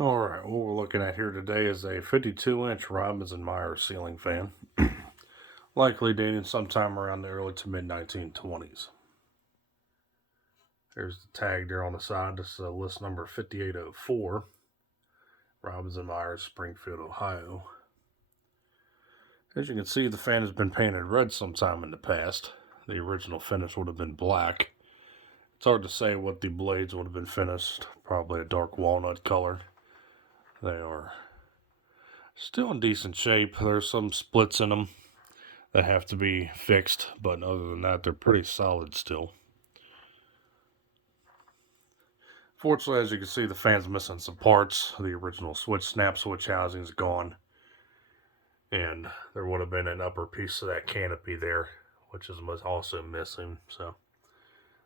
Alright, what we're looking at here today is a 52-inch Robbins&Meyers ceiling fan, likely dating sometime around the early to mid-1920s. There's the tag there on the side. This is a list number 5804, Robbins&Meyers, Springfield, Ohio. As you can see, the fan has been painted red sometime in the past. The original finish would have been black. It's hard to say what the blades would have been finished, probably a dark walnut color. They are still in decent shape. There's some splits in them that have to be fixed, but other than that, they're pretty solid still. Fortunately, as you can see, the fan's missing some parts. The original snap switch housing is gone, and there would have been an upper piece of that canopy there, which is also missing, so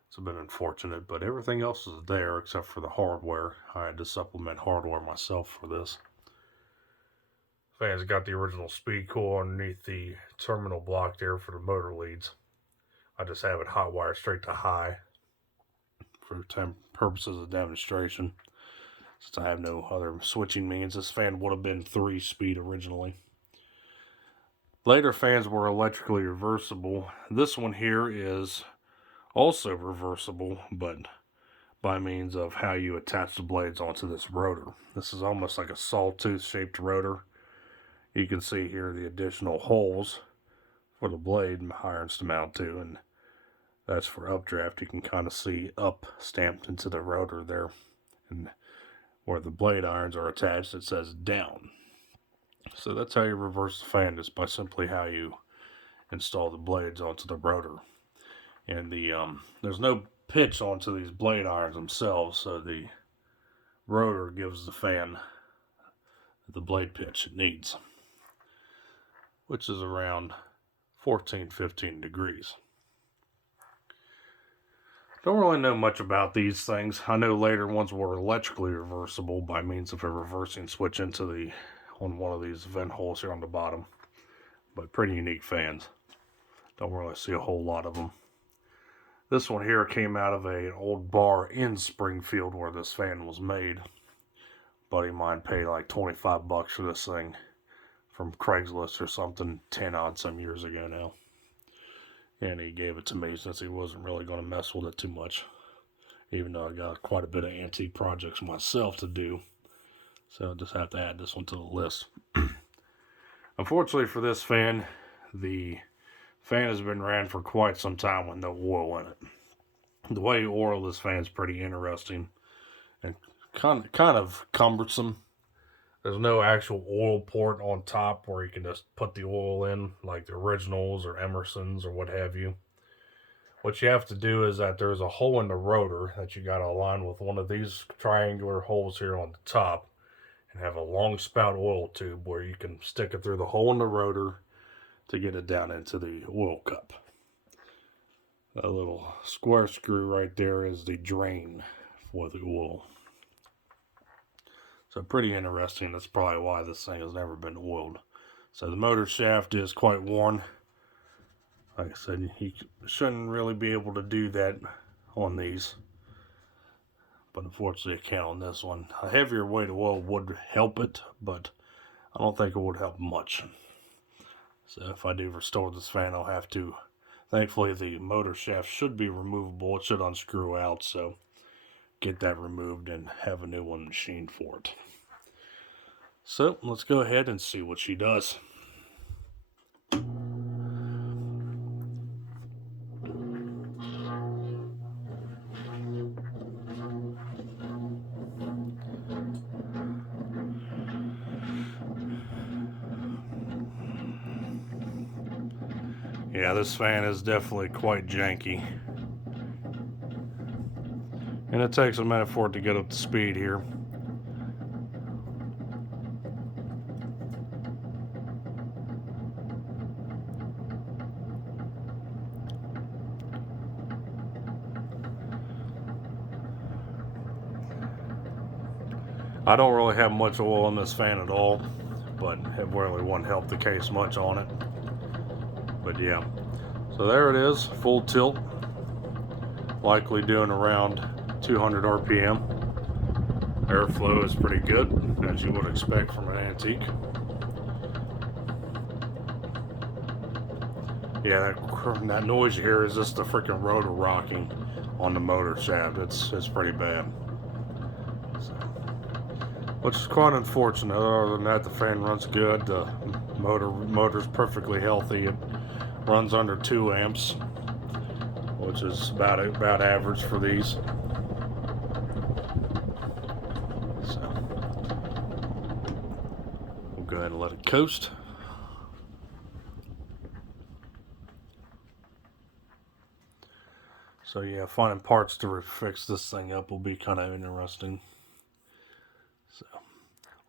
it's a bit unfortunate, but everything else is there except for the hardware. I had to supplement hardware myself for this. Fan's got the original speed coil underneath the terminal block there for the motor leads. I just have it hot wired straight to high for purposes of demonstration, since I have no other switching means. This fan would have been 3-speed originally. Later fans were electrically reversible. This one here is also reversible, but by means of how you attach the blades onto this rotor. This is almost like a sawtooth shaped rotor. You can see here the additional holes for the blade irons to mount to, and that's for updraft. You can kind of see up stamped into the rotor there, and where the blade irons are attached it says down. So that's how you reverse the fan, just by simply how you install the blades onto the rotor. And there's no pitch onto these blade irons themselves, so the rotor gives the fan the blade pitch it needs, which is around 14-15 degrees. Don't really know much about these things. I know later ones were electrically reversible by means of a reversing switch on one of these vent holes here on the bottom, but pretty unique fans. Don't really see a whole lot of them. This one here came out of an old bar in Springfield where this fan was made. A buddy of mine paid like 25 bucks for this thing from Craigslist or something 10 odd some years ago now. And he gave it to me since he wasn't really going to mess with it too much, even though I got quite a bit of antique projects myself to do. So I just have to add this one to the list. Unfortunately for this fan, the fan has been ran for quite some time with no oil in it. The way you oil this fan is pretty interesting and kind of cumbersome. There's no actual oil port on top where you can just put the oil in like the originals or Emerson's or what have you. What you have to do is that there's a hole in the rotor that you got to align with one of these triangular holes here on the top, and have a long spout oil tube where you can stick it through the hole in the rotor to get it down into the oil cup. That little square screw right there is the drain for the oil. So pretty interesting. That's probably why this thing has never been oiled. So the motor shaft is quite worn. Like I said, you shouldn't really be able to do that on these, but unfortunately I can't on this one. A heavier weight of oil would help it, but I don't think it would help much. So if I do restore this fan, I'll have to. Thankfully, the motor shaft should be removable. It should unscrew out, so get that removed and have a new one machined for it. So let's go ahead and see what she does. Yeah, this fan is definitely quite janky, and it takes a minute for it to get up to speed here. I don't really have much oil in this fan at all, but it really won't help the case much on it. But yeah, so there it is, full tilt, likely doing around 200 RPM. Airflow is pretty good, as you would expect from an antique. Yeah, that noise you hear is just the freaking rotor rocking on the motor shaft. It's pretty bad. So, which is quite unfortunate. Other than that, the fan runs good. The motor's perfectly healthy. It runs under 2 amps, which is about average for these. So we'll go ahead and let it coast. So yeah, finding parts to fix this thing up will be kind of interesting. So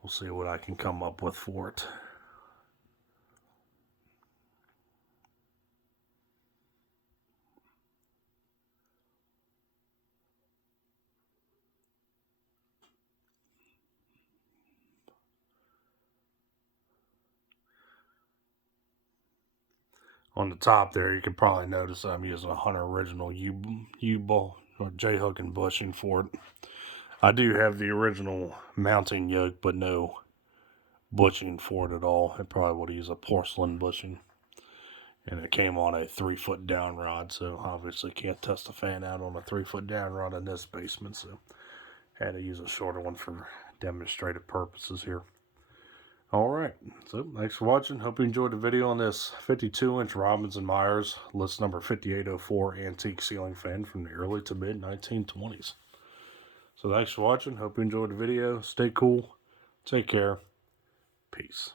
we'll see what I can come up with for it. On the top there, you can probably notice I'm using a Hunter original U-bolt J-hook and bushing for it. I do have the original mounting yoke, but no bushing for it at all. I probably would have used a porcelain bushing. And it came on a 3-foot down rod, so obviously can't test the fan out on a 3-foot down rod in this basement, so had to use a shorter one for demonstrative purposes here. Alright, so thanks for watching. Hope you enjoyed the video on this 52-inch Robbins&Meyers list number 5804 antique ceiling fan from the early to mid 1920s. So thanks for watching. Hope you enjoyed the video. Stay cool. Take care. Peace.